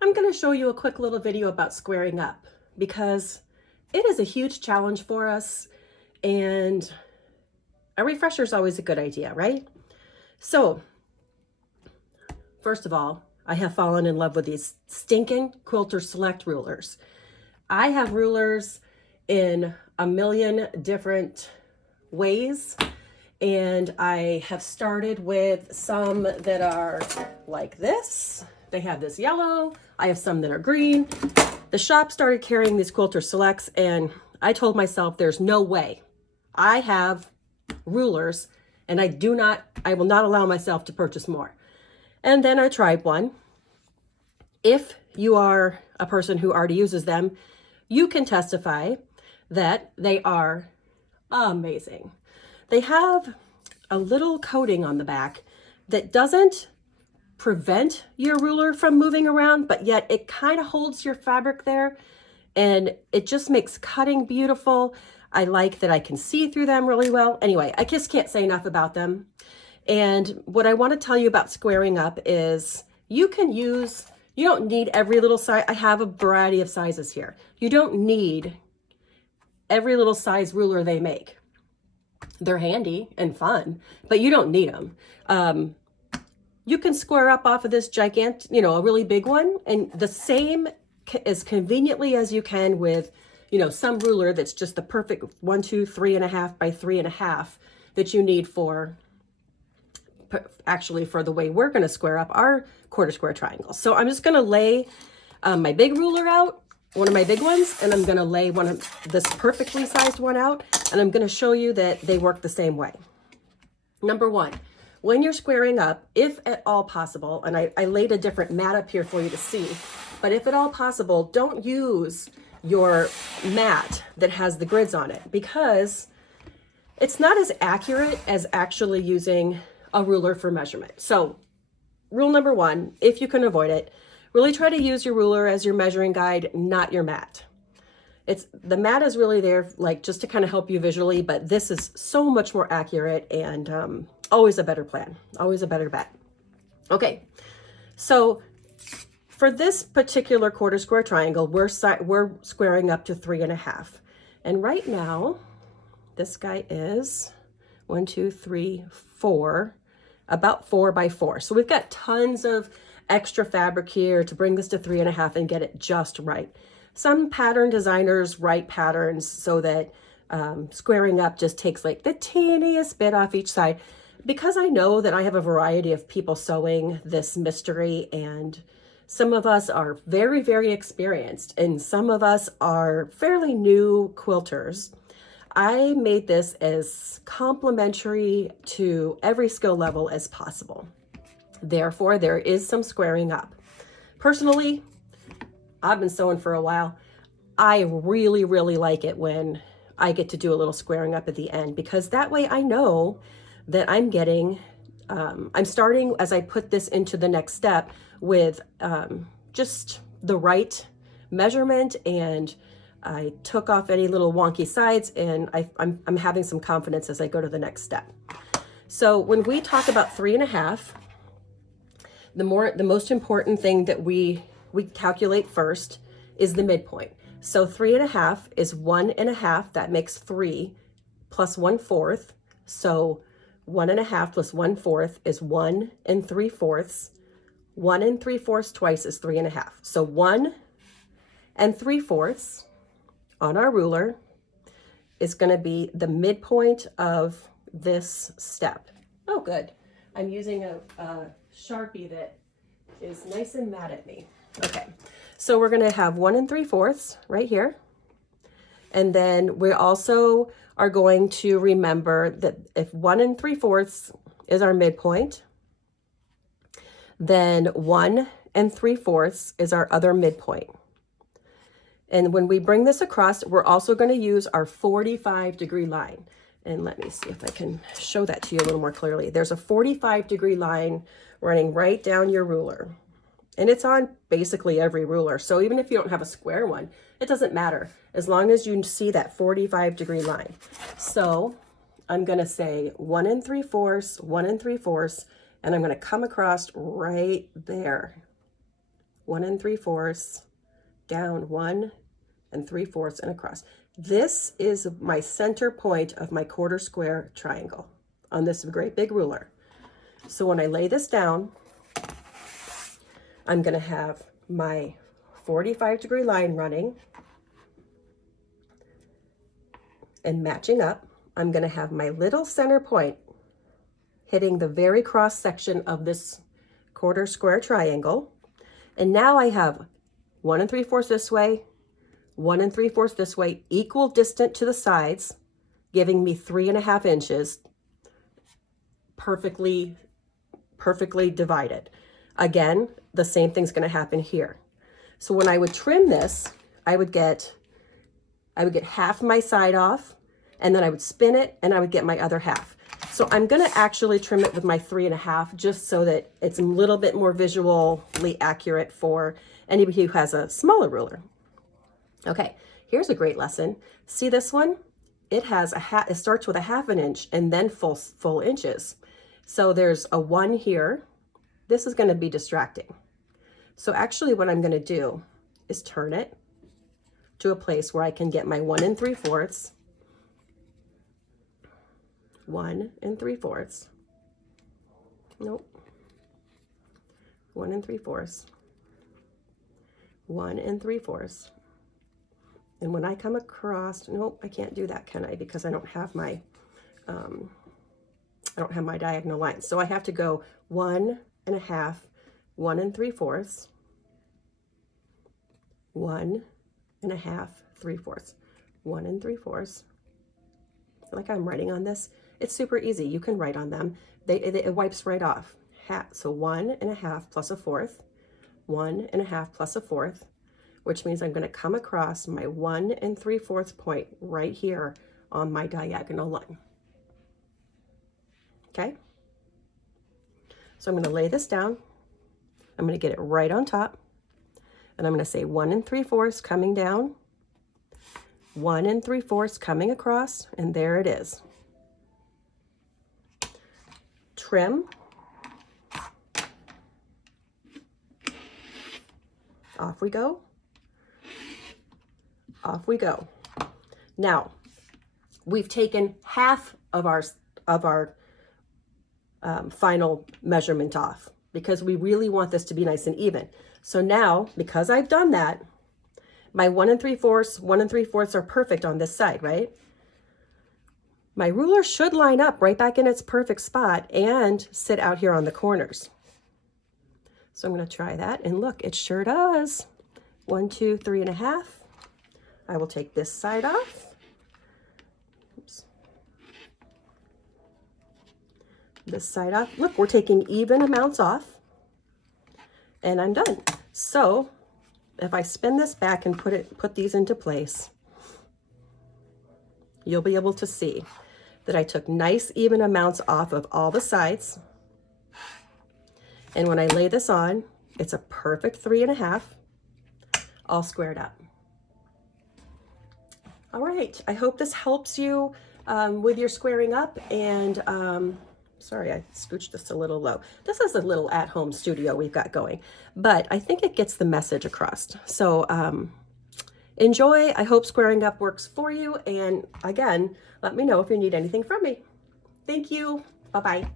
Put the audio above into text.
I'm going to show you a quick little video about squaring up because it is a huge challenge for us and a refresher is always a good idea, right? So, first of all, I have fallen in love with these stinking Quilter Select rulers. I have rulers in a million different ways, and I have started with some that are like this. They have this yellow. I have some that are green. The shop started carrying these Quilter Selects, and I told myself there's no way I have rulers, and I will not allow myself to purchase more. And then I tried one. If you are a person who already uses them, you can testify that they are amazing. They have a little coating on the back that doesn't prevent your ruler from moving around, but yet it kind of holds your fabric there, and it just makes cutting beautiful. I like that I can see through them really well. Anyway, I just can't say enough about them. And what I want to tell you about squaring up is you don't need every little size. I have a variety of sizes here. You don't need every little size ruler they make. They're handy and fun, but you don't need them. You can square up off of this gigantic, a really big one, and the same as conveniently as you can with, some ruler that's just the perfect 1, 2, 3.5 by 3.5 that you need for the way we're going to square up our quarter square triangles. So I'm just going to lay my big ruler out, one of my big ones, and I'm going to lay one of this perfectly sized one out, and I'm going to show you that they work the same way. Number one, when you're squaring up, if at all possible, and I laid a different mat up here for you to see, but if at all possible, don't use your mat that has the grids on it, because it's not as accurate as actually using a ruler for measurement. So rule number one, if you can avoid it, really try to use your ruler as your measuring guide, not your mat. The mat is really there just to kind of help you visually, but this is so much more accurate and always a better plan, always a better bet. Okay, so for this particular quarter square triangle, we're squaring up to 3.5. And right now, this guy is 1, 2, 3, 4, about 4 by 4. So we've got tons of extra fabric here to bring this to 3.5 and get it just right. Some pattern designers write patterns so that squaring up just takes the teeniest bit off each side. Because I know that I have a variety of people sewing this mystery, and some of us are very, very experienced, and some of us are fairly new quilters, I made this as complementary to every skill level as possible. Therefore, there is some squaring up. Personally, I've been sewing for a while. I really, really like it when I get to do a little squaring up at the end, because that way I know that I'm starting, as I put this into the next step, with just the right measurement, and I took off any little wonky sides, and I'm having some confidence as I go to the next step. So when we talk about 3.5, the most important thing that we calculate first is the midpoint. So 3.5 is 1.5, that makes 3 plus 1/4. So 1.5 plus 1/4 is 1 3/4. 1 3/4 twice is 3.5. So 1 3/4 on our ruler is going to be the midpoint of this step. Oh, good. I'm using a Sharpie that is nice and mad at me. Okay, so we're going to have 1 3/4 right here. And then we also are going to remember that if 1 3/4 is our midpoint, then 1 3/4 is our other midpoint. And when we bring this across, we're also going to use our 45-degree line. And let me see if I can show that to you a little more clearly. There's a 45-degree line running right down your ruler. And it's on basically every ruler. So even if you don't have a square one, it doesn't matter, as long as you see that 45-degree line. So I'm going to say 1 3/4, 1 3/4, and I'm going to come across right there. 1 3/4, down 1 3/4 and across. This is my center point of my quarter square triangle on this great big ruler. So when I lay this down, I'm going to have my 45-degree line running and matching up. I'm going to have my little center point hitting the very cross section of this quarter square triangle. And now I have 1 3/4 this way, 1 3/4 this way, equal distant to the sides, giving me 3.5 inches, perfectly divided. Again, the same thing's going to happen here. So when I would trim this, I would get half my side off, and then I would spin it and I would get my other half. So I'm going to actually trim it with my 3.5 just so that it's a little bit more visually accurate for anybody who has a smaller ruler. Okay, here's a great lesson. See this one? It has it starts with a 1/2 inch and then full inches. So there's a 1 here. This is going to be distracting. So actually what I'm going to do is turn it to a place where I can get my 1 3/4, 1 3/4, nope, 1 3/4, 1 3/4. And when I come across, nope, I can't do that, can I? Because I don't have my diagonal lines. So I have to go 1 1/2, 1 3/4, 1 1/2, 3/4, 1 3/4. Like I'm writing on this. It's super easy. You can write on them. It wipes right off. So 1 1/2 plus 1/4, 1 1/2 plus 1/4, which means I'm going to come across my 1 3/4 point right here on my diagonal line. Okay? So I'm going to lay this down. I'm going to get it right on top. And I'm going to say 1 3/4 coming down, 1 3/4 coming across, and there it is. Trim. Off we go. Off we go. Now, we've taken half of our final measurement off because we really want this to be nice and even. So now, because I've done that, my 1 3/4, 1 3/4 are perfect on this side, right? My ruler should line up right back in its perfect spot and sit out here on the corners. So I'm going to try that, and look, it sure does. 1 2 3 1/2. I will take this side off. Oops. This side off. Look, we're taking even amounts off, and I'm done. So if I spin this back and put these into place, you'll be able to see that I took nice even amounts off of all the sides. And when I lay this on, it's a perfect 3 1/2, all squared up. All right, I hope this helps you with your squaring up. And sorry, I scooched this a little low. This is a little at-home studio we've got going, but I think it gets the message across. So enjoy. I hope squaring up works for you. And again, let me know if you need anything from me. Thank you. Bye-bye.